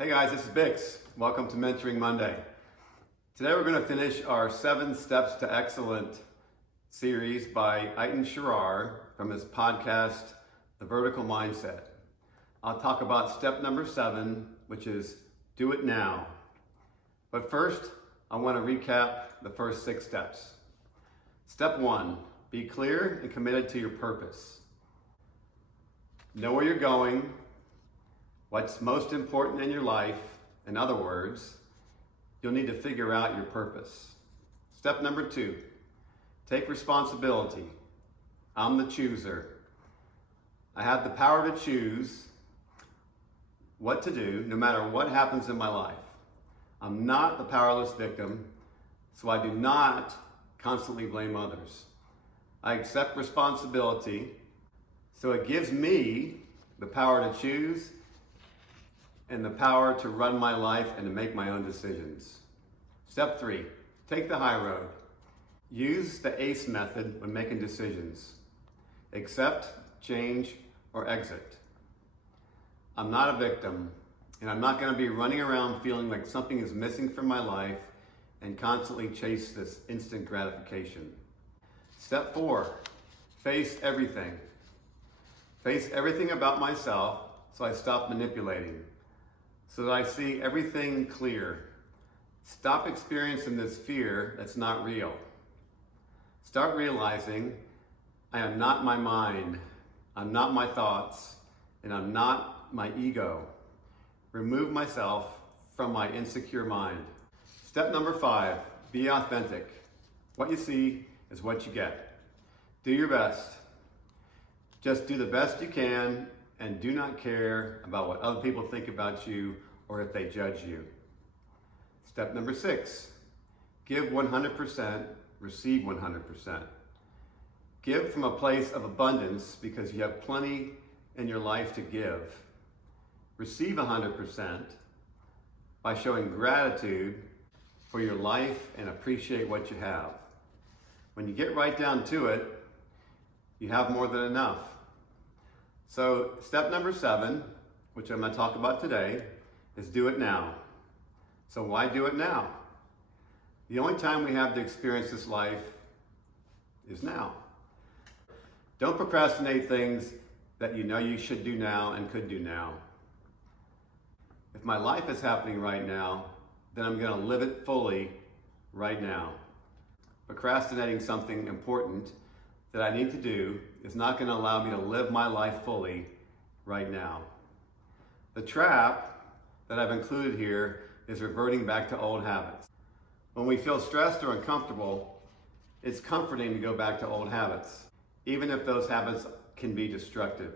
Hey guys, this is Bix. Welcome to Mentoring Monday. Today we're going to finish our 7 Steps to Excellent series by Eitan Sharar from his podcast, The Vertical Mindset. I'll talk about step number 7, which is do it now. But first, I want to recap the first 6 steps. Step 1, be clear and committed to your purpose. Know where you're going, what's most important in your life. In other words, you'll need to figure out your purpose. Step number 2, take responsibility. I'm the chooser. I have the power to choose what to do no matter what happens in my life. I'm not the powerless victim, so I do not constantly blame others. I accept responsibility, so it gives me the power to choose and the power to run my life and to make my own decisions. Step 3, take the high road. Use the ACE method when making decisions. Accept, change, or exit. I'm not a victim, and I'm not going to be running around feeling like something is missing from my life and constantly chase this instant gratification. Step 4, face everything. Face everything about myself so I stop manipulating, so that I see everything clear. Stop experiencing this fear that's not real. Start realizing I am not my mind, I'm not my thoughts, and I'm not my ego. Remove myself from my insecure mind. Step number 5, be authentic. What you see is what you get. Do your best. Just do the best you can and do not care about what other people think about you or if they judge you. Step number 6, give 100%, receive 100%. Give from a place of abundance because you have plenty in your life to give. Receive 100% by showing gratitude for your life and appreciate what you have. When you get right down to it, you have more than enough. So step number 7, which I'm going to talk about today, is do it now. So why do it now? The only time we have to experience this life is now. Don't procrastinate things that you know you should do now and could do now. If my life is happening right now, then I'm going to live it fully right now. Procrastinating something important that I need to do is not going to allow me to live my life fully right now. The trap that I've included here is reverting back to old habits. When we feel stressed or uncomfortable, it's comforting to go back to old habits, even if those habits can be destructive.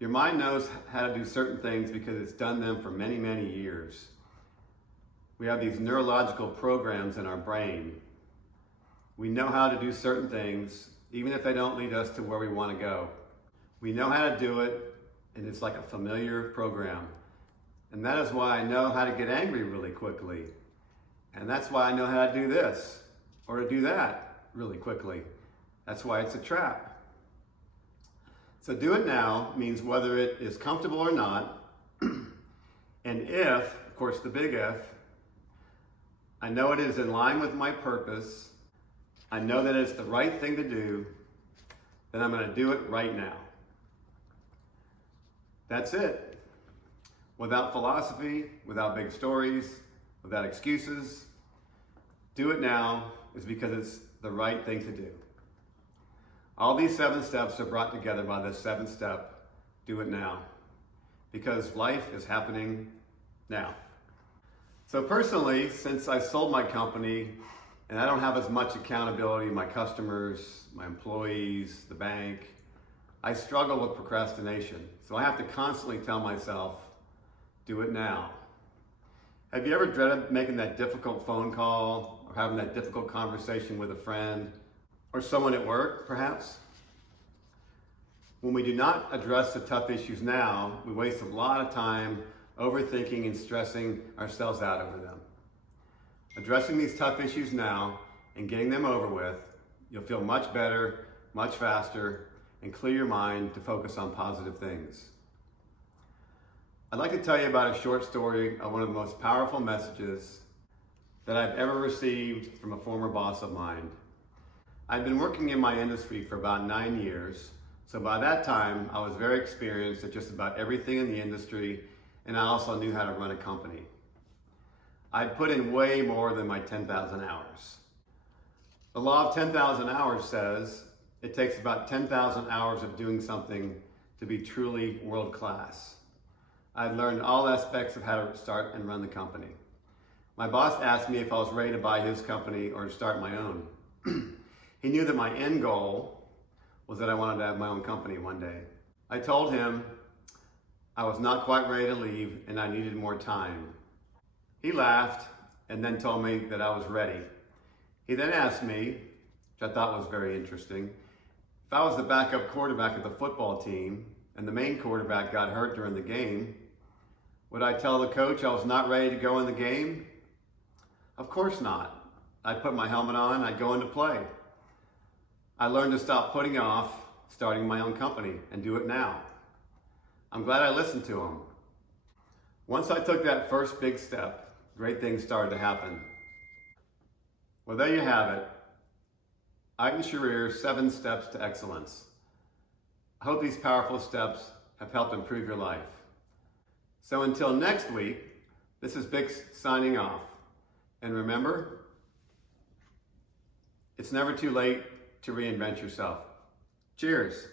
Your mind knows how to do certain things because it's done them for many, many years. We have these neurological programs in our brain. We know how to do certain things, even if they don't lead us to where we want to go. We know how to do it, and it's like a familiar program. And that is why I know how to get angry really quickly. And that's why I know how to do this or to do that really quickly. That's why it's a trap. So do it now means whether it is comfortable or not. And if, of course the big if, I know it is in line with my purpose, I know that it's the right thing to do, then I'm going to do it right now. That's it. Without philosophy, without big stories, without excuses. Do it now is because it's the right thing to do. All these 7 steps are brought together by this 7th step, do it now. Because life is happening now. So personally, since I sold my company and I don't have as much accountability, my customers, my employees, the bank, I struggle with procrastination. So I have to constantly tell myself, do it now. Have you ever dreaded making that difficult phone call or having that difficult conversation with a friend or someone at work, perhaps? When we do not address the tough issues now, we waste a lot of time overthinking and stressing ourselves out over them. Addressing these tough issues now and getting them over with, you'll feel much better, much faster, and clear your mind to focus on positive things. I'd like to tell you about a short story of one of the most powerful messages that I've ever received from a former boss of mine. I've been working in my industry for about 9 years, so by that time I was very experienced at just about everything in the industry, and I also knew how to run a company. I'd put in way more than my 10,000 hours. The law of 10,000 hours says it takes about 10,000 hours of doing something to be truly world class. I'd learned all aspects of how to start and run the company. My boss asked me if I was ready to buy his company or to start my own. He knew that my end goal was that I wanted to have my own company one day. I told him I was not quite ready to leave and I needed more time. He laughed and then told me that I was ready. He then asked me, which I thought was very interesting, if I was the backup quarterback of the football team and the main quarterback got hurt during the game, would I tell the coach I was not ready to go in the game? Of course not. I'd put my helmet on, I'd go into play. I learned to stop putting off starting my own company and do it now. I'm glad I listened to him. Once I took that first big step, great things started to happen. Well, there you have it. Eitan Sharir's 7 Steps to Excellence. I hope these powerful steps have helped improve your life. So until next week, this is Bix signing off. And remember, it's never too late to reinvent yourself. Cheers.